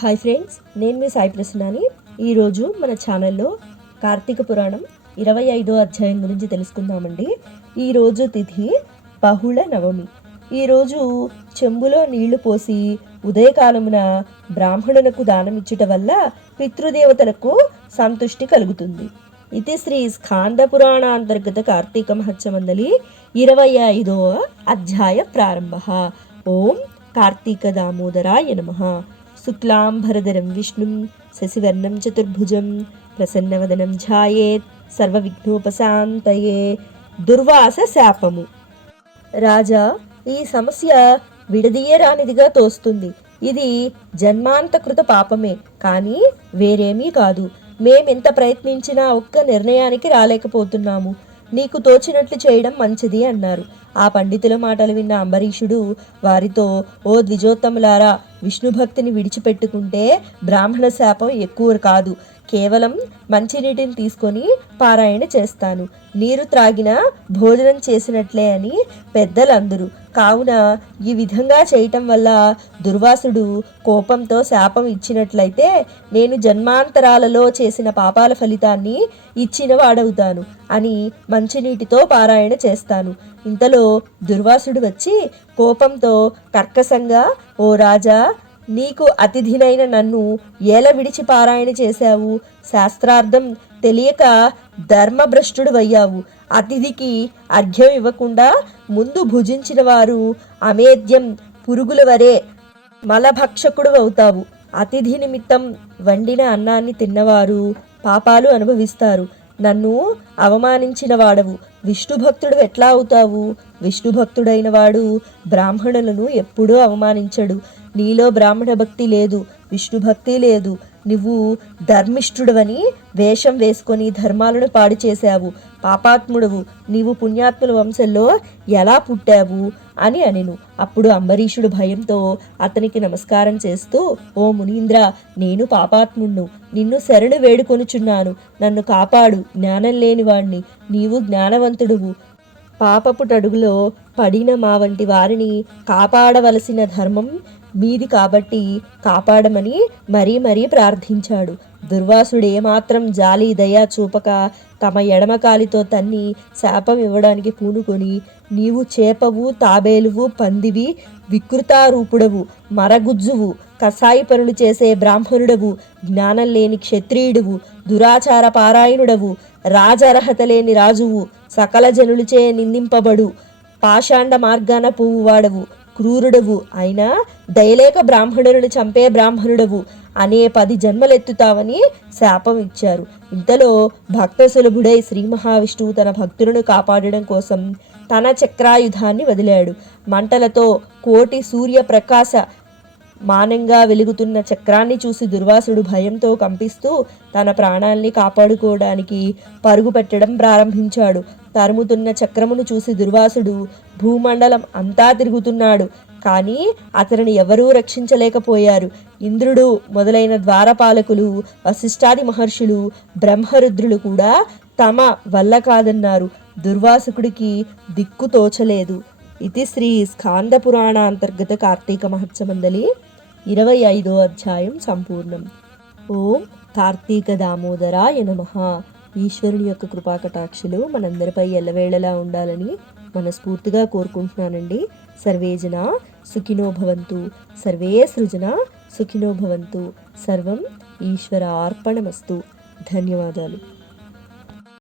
Hi friends, నేను మీ సాయి ప్రసన్నాని. ఈరోజు మన ఛానల్లో కార్తీక పురాణం 25వ అధ్యాయం గురించి తెలుసుకుందామండి. ఈరోజు తిథి బహుళ నవమి. ఈరోజు చెంబులో నీళ్లు పోసి ఉదయకాలమున బ్రాహ్మణులకు దానమిచ్చుట వల్ల పితృదేవతలకు సంతుష్టి కలుగుతుంది. ఇది శ్రీ స్కాంద పురాణ అంతర్గత కార్తీక మహత్యమందలి 25వ అధ్యాయ ప్రారంభ. ఓం కార్తీక దామోదరాయ నమః. శుక్లాంబరధరం విష్ణుం శశివర్ణం చతుర్భుజం ప్రసన్నవదనం ఛాయేత్ సర్వవిఘ్నోపశాంతయే. దుర్వాస శాపము. రాజా, ఈ సమస్య విడదీయరానిదిగా తోస్తుంది. ఇది జన్మాంతకృత పాపమే, కానీ వేరేమీ కాదు. మేమెంత ప్రయత్నించినా ఒక్క నిర్ణయానికి రాలేకపోతున్నాము. నీకు తోచినట్లు చేయడం మంచిది అన్నారు. ఆ పండితుల మాటలు విన్న అంబరీషుడు వారితో, ఓ ద్విజోత్తములారా, విష్ణుభక్తిని విడిచిపెట్టుకుంటే బ్రాహ్మణ శాపం ఎక్కువ కాదు. కేవలం మంచినీటిని తీసుకొని పారాయణ చేస్తాను. నీరు త్రాగినా భోజనం చేసినట్లే అని పెద్దలందరూ. కావున ఈ విధంగా చేయటం వల్ల దుర్వాసుడు కోపంతో శాపం ఇచ్చినట్లయితే నేను జన్మాంతరాలలో చేసిన పాపాల ఫలితాన్ని ఇచ్చిన వాడవుతాను అని మంచినీటితో పారాయణ చేస్తాను. ఇంతలో దుర్వాసుడు వచ్చి కోపంతో కర్కశంగా, ఓ రాజా, నీకు అతిథినైన నన్ను ఏల విడిచి పారాయణ చేశావు? శాస్త్రార్థం తెలియక ధర్మభ్రష్టుడు అయ్యావు. అతిథికి అర్ఘ్యం ఇవ్వకుండా ముందు భుజించిన వారు అమేద్యం పురుగుల వరే మలభక్షకుడు అవుతావు. అతిథి నిమిత్తం వండిన అన్నాన్ని తిన్నవారు పాపాలు అనుభవిస్తారు. నన్ను అవమానించిన వాడవు. విష్ణుభక్తుడు ఎట్లా అవుతావు? విష్ణుభక్తుడైన వాడు బ్రాహ్మణులను ఎప్పుడూ అవమానించడు. నీలో బ్రాహ్మణ భక్తి లేదు, విష్ణుభక్తి లేదు. నువ్వు ధర్మిష్ఠుడవని వేషం వేసుకొని ధర్మాలను పాడు చేశావు. పాపాత్ముడవు. నీవు పుణ్యాత్ముల వంశంలో ఎలా పుట్టావు అని అనెను. అప్పుడు అంబరీషుడు భయంతో అతనికి నమస్కారం చేస్తూ, ఓ మునీంద్ర, నేను పాపాత్ముణ్ణు. నిన్ను శరణు వేడుకొనుచున్నాను. నన్ను కాపాడు. జ్ఞానం లేనివాణ్ణి. నీవు జ్ఞానవంతుడువు. పాపపుటడుగులో పడిన మా వంటి వారిని కాపాడవలసిన ధర్మం మీది కాబట్టి కాపాడమని మరీ మరీ ప్రార్థించాడు. దుర్వాసుడు ఏమాత్రం జాలి దయా చూపక తమ ఎడమకాలితో తన్ని శాపం ఇవ్వడానికి పూనుకొని, నీవు చేపవు, తాబేలువు, పందివి, వికృతారూపుడవు, మరగుజ్జువు, కసాయి పనులు చేసే బ్రాహ్మణుడవు, జ్ఞానం లేని క్షత్రియుడువు, దురాచార పారాయణుడవు, రాజర్హత లేని రాజువు, సకల జనులచే నిందింపబడు, పాషాండ మార్గాన పోవువాడవు, క్రూరుడవు, అయినా దయలేక బ్రాహ్మణులను చంపే బ్రాహ్మణుడవు అనే 10 జన్మలెత్తుతావని శాపం ఇచ్చారు. ఇంతలో భక్త సులభుడై శ్రీ మహావిష్ణువు తన భక్తులను కాపాడడం కోసం తన చక్రాయుధాన్ని వదిలాడు. మంటలతో కోటి సూర్యప్రకాశ మానంగా వెలుగుతున్న చక్రాన్ని చూసి దుర్వాసుడు భయంతో కంపిస్తూ తన ప్రాణాల్ని కాపాడుకోవడానికి పరుగు పెట్టడం ప్రారంభించాడు. తరుముతున్న చక్రమును చూసి దుర్వాసుడు భూమండలం అంతా తిరుగుతున్నాడు. కానీ అతనిని ఎవరూ రక్షించలేకపోయారు. ఇంద్రుడు మొదలైన ద్వారపాలకులు, వశిష్ఠాది మహర్షులు, బ్రహ్మరుద్రులు కూడా తమ వల్ల కాదన్నారు. దుర్వాసుకుడికి దిక్కు తోచలేదు. ఇది శ్రీ స్కాంద పురాణ అంతర్గత కార్తీక మహత్యమందలి 25వ అధ్యాయం సంపూర్ణం. ఓం కార్తీక దామోదరాయ నమః. ఈశ్వరుని యొక్క కృపాకటాక్షలు మనందరిపై ఎల్లవేళలా ఉండాలని మనస్ఫూర్తిగా కోరుకుంటున్నానండి. సర్వే జనా సుఖినో భవంతు, సర్వే సృజన సుఖినో భవంతు. సర్వం ఈశ్వర అర్పణమస్తు. ధన్యవాదాలు.